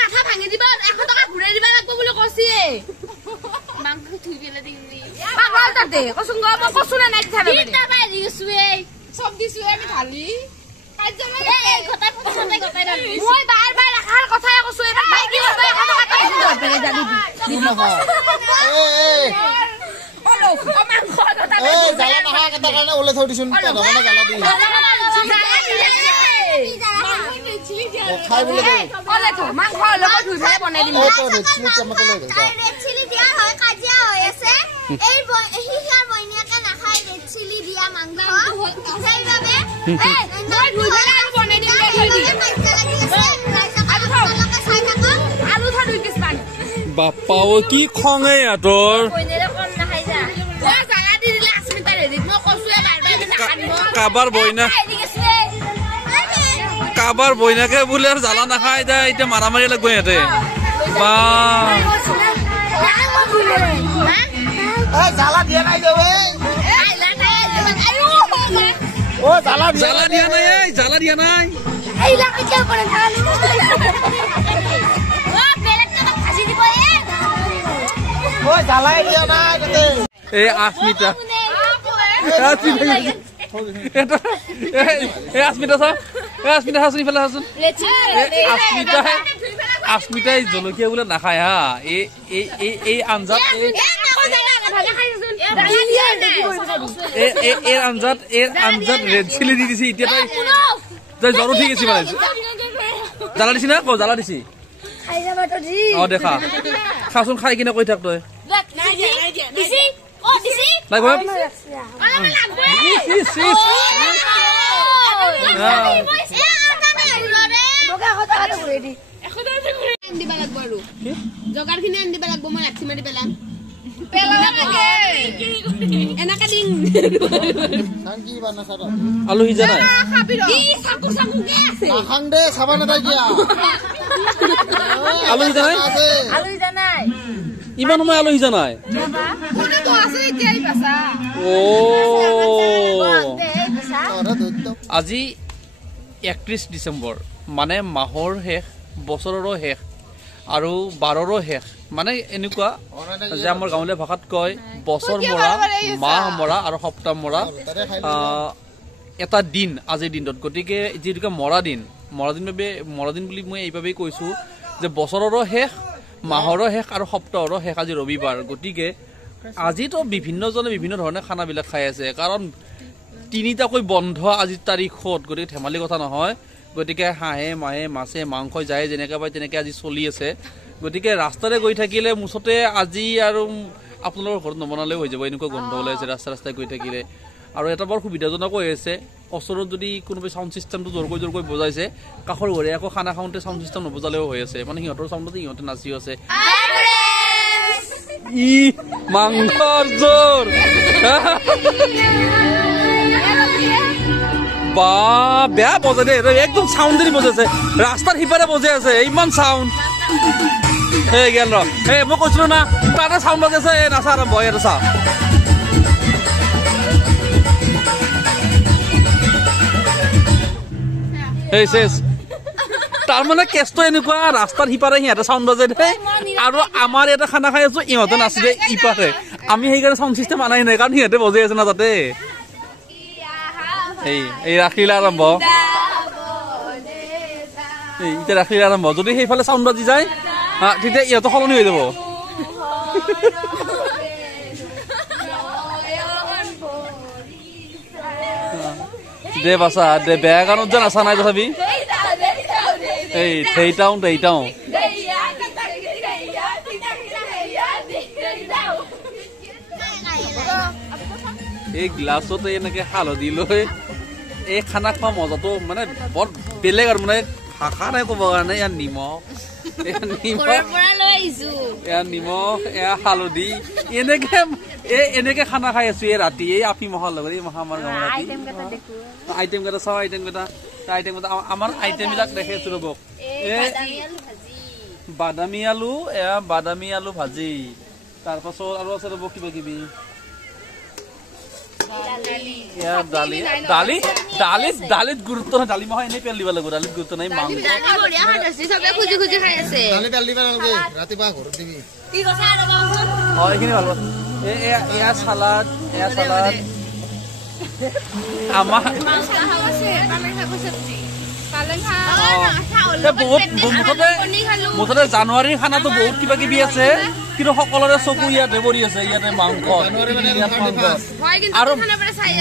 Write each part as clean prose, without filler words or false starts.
মাথা ভাঙি দিব 100 টকা ঘুৰাই দিব লাগিব বুলি কৈছে মাংস ধুই পেলাই দিবি পাগল তাতে কচুং গো মই কচু না নাই খাবে কিটা বাই দিছু এই সব দিছু আমি ঢালি কাজলে এই গটাই পছন্দ গটাই রাখি মই বাৰ বাৰ রাখার কথাই কইছো এটা ভাই কি করবে 100 টাকা ধুই পেলে জানি দি ওলো ও মাংস গটা এই জালা নাহা কথা কাৰণে ওলে থৈ দিছুন তে ধৰণে জালা দি খাই বলে দে ওলে তো মাংস লগ ধুই পেলে বনাই দিম ও তো রেছিলি টমেটো লৈ যা রেছিলি দিয়া হয় কাজিয়া হৈ আছে এই হিয়াৰ বইনিয়াকে না খাই ৰেছিলি দিয়া মাংস সেইভাবে এই মই ধুই পেলে আৰু বনাই দিম দে থৈ দি আলু থা 2 পিস পান বাপ্পা ও কি খঙে আতর বইনেৰে কোন না খাই যা ও জালা দি দিলে আসমিতা ৰে দিক মই কসুয়ে বাৰ বাৰ না খানিব কাবার বইনা কাবার বইনাকে বলে আর জ্বালা না খাই যায় এটা মারামারি লাগবে এতে বা জ্বালা দিয়া নাই দে ও জ্বালা দিয়া নাই জ্বালা দিয়া নাই এই লাগি কেউ করে ঢালু ও বেলেগটা তো ফাঁসি দিব ও জ্বালাই দিয়া নাই দে এই আসমিতা এটা এই আসমিতা সা আসমিতা হাসুনি ফেলা হাসুন আসমিতা জলকীয়া বলে নাখায় হা এই আঞ্জাত আঞ্জাত রেড চিলি দি দিছি এতিয়া তাই জ্বর উঠি গেছি মানে জ্বালা দিছি না ক জ্বালা দিছি অ দেখা খাচোন খাই কিনে কৈ থাক তই জগাৰখিনি আনি দিব লাগিব মই লাঠি মাৰি পেলাম আলু সিজা নাই আলু সিজা নাই ইমান সময় আলু সিজা নাই আজি 31 ডিসেম্বৰ মানে মাহৰ শেষ বছৰৰো শেষ আৰু 12ৰো শেষ মানে এনেকুৱা যে আমাৰ গাঁৱলীয়া ভাষাত কয় বছৰ মৰা মাহ মৰা আৰু সপ্তাহ মৰা এটা দিন আজিৰ দিনটোত গতিকে যিটো মৰা দিন বুলি মই এইভাবেই কৈছো যে বছৰৰো শেষ মাহৰো শেষ আৰু সপ্তাহৰো শেষ আজি ৰবিবাৰ গতিকে আজিতো বিভিন্নজনে বিভিন্ন ধৰণে খানাবিলাক খাই আছে কাৰণ তিনিটাকৈ বন্ধ আজিৰ তাৰিখত গতিকে ধেমালি কথা নহয় গতিকে হাঁহে মাহে মাছে মাংস যায় যেনেকৈ পায় তেনেকৈ আজি চলি আছে গতিকে ৰাস্তাৰে গৈ থাকিলে মুঠতে আজি আৰু আপোনালোকৰ ঘৰত নবনালেও হৈ যাব এনেকুৱা গন্ধ ওলাইছে ৰাস্তাই গৈ থাকিলে আৰু এটা বৰ সুবিধাজনক হৈ আছে ওচৰত যদি কোনোবাই চাউণ্ড চিষ্টেমটো জোৰকৈ বজাইছে কাষৰ ঘৰে আকৌ খানা খাওঁতে চাউণ্ড চিষ্টেম নবজালেও হৈ আছে মানে সিহঁতৰ চাউণ্ডতে সিহঁতে নাচিও আছে ই মাংসৰ জোৰ বা বেয়া বজে দে একদম সাউন্ড দি বজেছে রাস্তার হিপারে বজে আছে ইমান সাউন্ড এই গেল এই মই কৈছিলো না তাতে সাউন্ড বাজেছে এই নাচা আৰম্ভ হয় চা এই শেষ তাৰ মানে কেছটো এনেকুৱা ৰাস্তাৰ হিপাৰে সিহঁতে চাউণ্ড বাজে দে আৰু আমাৰ এটা খানা খাই আছো ইহঁতে নাচিলে ইপাৰে আমি সেইকাৰণে চাউণ্ড চিষ্টেম আনাই নাই কাৰণ সিহঁতে বজে আছে না তাতে এই ৰাখিলে আৰম্ভ এতিয়া ৰাখিলে আৰম্ভ যদি সেইফালে চাউণ্ড বাজি যায় তেতিয়া ইহঁতো সলনি হৈ যাব দে বাছা দে বেয়া গানত যেন আছা নাই তথাপি এই থেইটাও এই গ্লাছত এনেকে হালধি লৈ এই খানা খোৱা মজাটো মানে বৰ বেলেগ আৰু মানে ভাষা নাই ক'ব কাৰণে ইয়াৰ নিমখ এয়া হালধি এনেকে খানা খাই আছো এই ৰাতি এই আপি মহাৰ লগত এই মহা আমাৰ গাঁৱৰ আইটেম কেইটা চাওঁ আইটেম কেইটা আমাৰ আইটেম বিলাক দেখি আছো ৰ'ব বাদামী আলু এয়া বাদামী আলু ভাজি তাৰপাছত আৰু আছে ৰ'ব কিবা কিবি দালিত গুৰুত্ব নাই দালি মাহ এনেই পেল দিব লাগিব দালিত গুৰুত্ব নাই মাংস এইখিনি ভাল এয়া চালাড আমাৰ মুঠতে জানুৱাৰীৰ খানাটো বহুত কিবা কিবি আছে কিন্তু সকলোৰে চকু ইয়াতে পৰি আছে ইয়াতে মাংস আৰু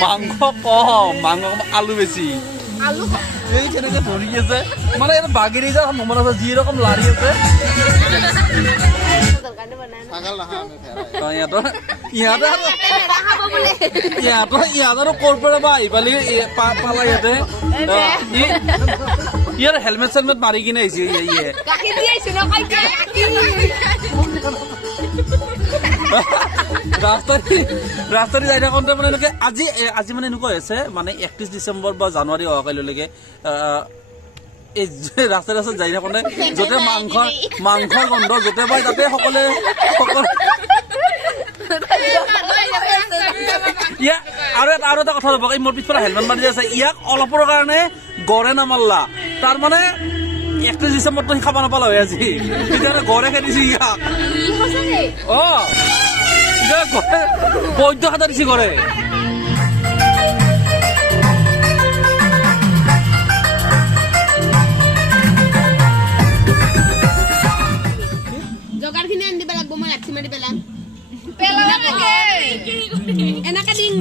মাংস কম মাংস আলু বেছি এই কেনেকে ধৰি আছে মানে বাগিৰি যা মন আছে যি ৰকম লাৰি আছে ইয়াত ক'ৰ পৰা বা আহি পালি পালা ইয়াতে ইয়াৰ হেলমেট চেলমেট মাৰি কিনে আহিছে ৰাস্তাদি যাই থাকোঁতে মানে এনেকে আজি মানে এনেকুৱা হৈছে মানে 31 ডিচেম্বৰ বা জানুৱাৰী অহাকাইলৈকে এই ৰাস্তাই ৰাস্তাত যাই থাকোঁতে য'তে মাংসৰ গন্ধ য'তে পায় তাতে সকলোৱে আৰু এটা কথা ৰ'ব এই মোৰ পিছফালে হেলমেট মাৰি আছে ইয়াক অলপৰ কাৰণে গড়ে নামাৰলা তাৰমানে 31 ডিচেম্বৰটো সি খাব নাপালা হয় আজি তেতিয়াহ'লে গড়ে খেদিছে ইয়াক বৈদ্য খাতা দিছে গড়ে জগাৰখিনি আনি দিব লাগিব মই ৰাখি মাৰি পেলাম এনেকে দিম